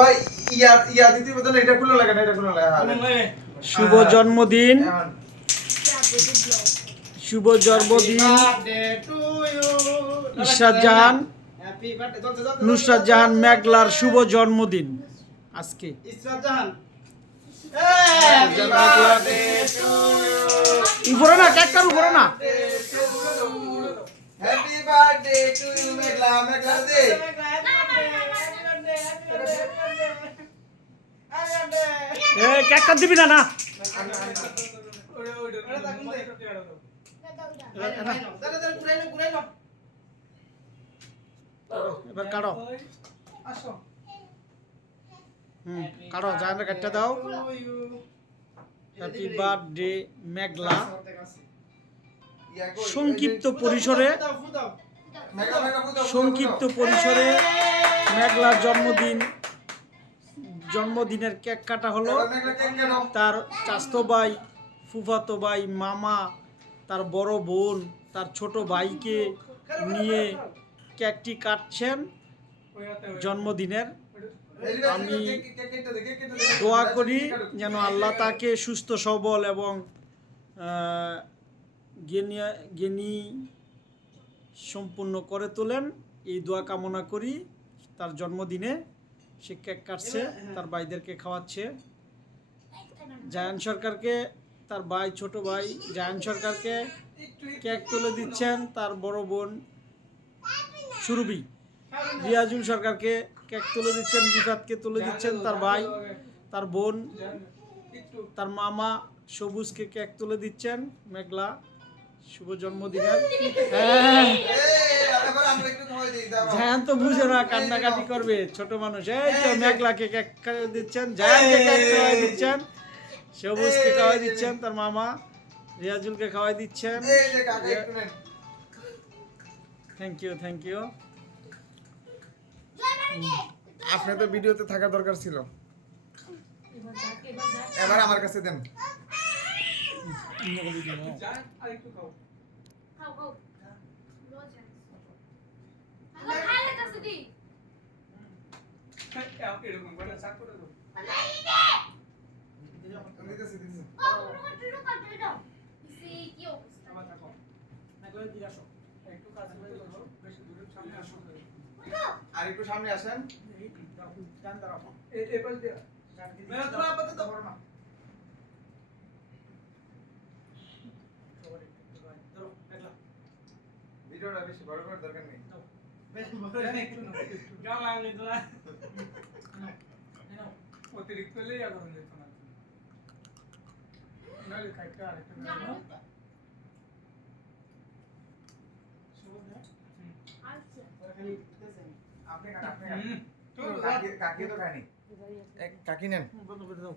ওই ইয়া দিতে বদলে এটা খুলে লাগা না, এটা খুলে লাগা। শুভ জন্মদিন, শুভ জন্মদিন ইশরাত জাহান, নুসরাত জাহান মেঘলার শুভ জন্মদিন আজকে। ইশরাত জাহান উপরে না, কেকটার উপরে না। হ্যাপি বার্থডে টু ইউ মেঘলা, মেঘলা দে। কেকটা দিবি না না। এবার কাটো, কাটো, জাহানের কাটটা দাও। হ্যাপি বার্থডে মেঘলা। সংক্ষিপ্ত পরিসরে মেঘলার জন্মদিনের কেক কাটা হলো। তার চাচতো ভাই, ফুফাতো ভাই, মামা, তার বড় বোন, তার ছোট ভাইকে নিয়ে কেকটি কাটছেন জন্মদিনের। আমি দোয়া করি যেন আল্লাহ তাকে সুস্থ সবল এবং জ্ঞানী সম্পূর্ণ করে তোলেন, এই দোয়া কামনা করি। তার জন্মদিনে সে কেক কাটছে, তার ভাইদেরকে খাওয়াচ্ছে। জায়ান সরকারকে, তার ভাই, ছোট ভাই জায়ান সরকারকে কেক তুলে দিচ্ছেন তার বড় বোন সুরভি। রিয়াজুল সরকারকে কেক তুলে দিচ্ছেন, রিফাতকে তুলে দিচ্ছেন তার ভাই, তার বোন, তার মামা সবুজকে কেক তুলে দিচ্ছেন মেঘলা শুভ জন্মদিনের। জায়ান তো বুঝে না, কান্নাকাটি করবে, ছোট মানুষ। এই তো মেঘলাকে কেক দিচ্ছেন, জায়ানকে কেক খাওয়াই দিচ্ছেন, সবুজকে খাওয়াই দিচ্ছেন তার মামা, রিয়াজুলকে খাওয়াই দিচ্ছেন। Thank you, thank you. আপনি তো ভিডিওতে থাকা দরকার ছিল। এবার আমার কাছে দেন। আর একটু সামনে আসেন। ভিডিওটা বেশি বড় করার দরকার নেই। অতিরিক্ত হলে এখন যেত না, নাহলে খাইতে আরেকটা আপনি কাকি তো খায়নি। কাকি নেন। বন্ধ করে দাও।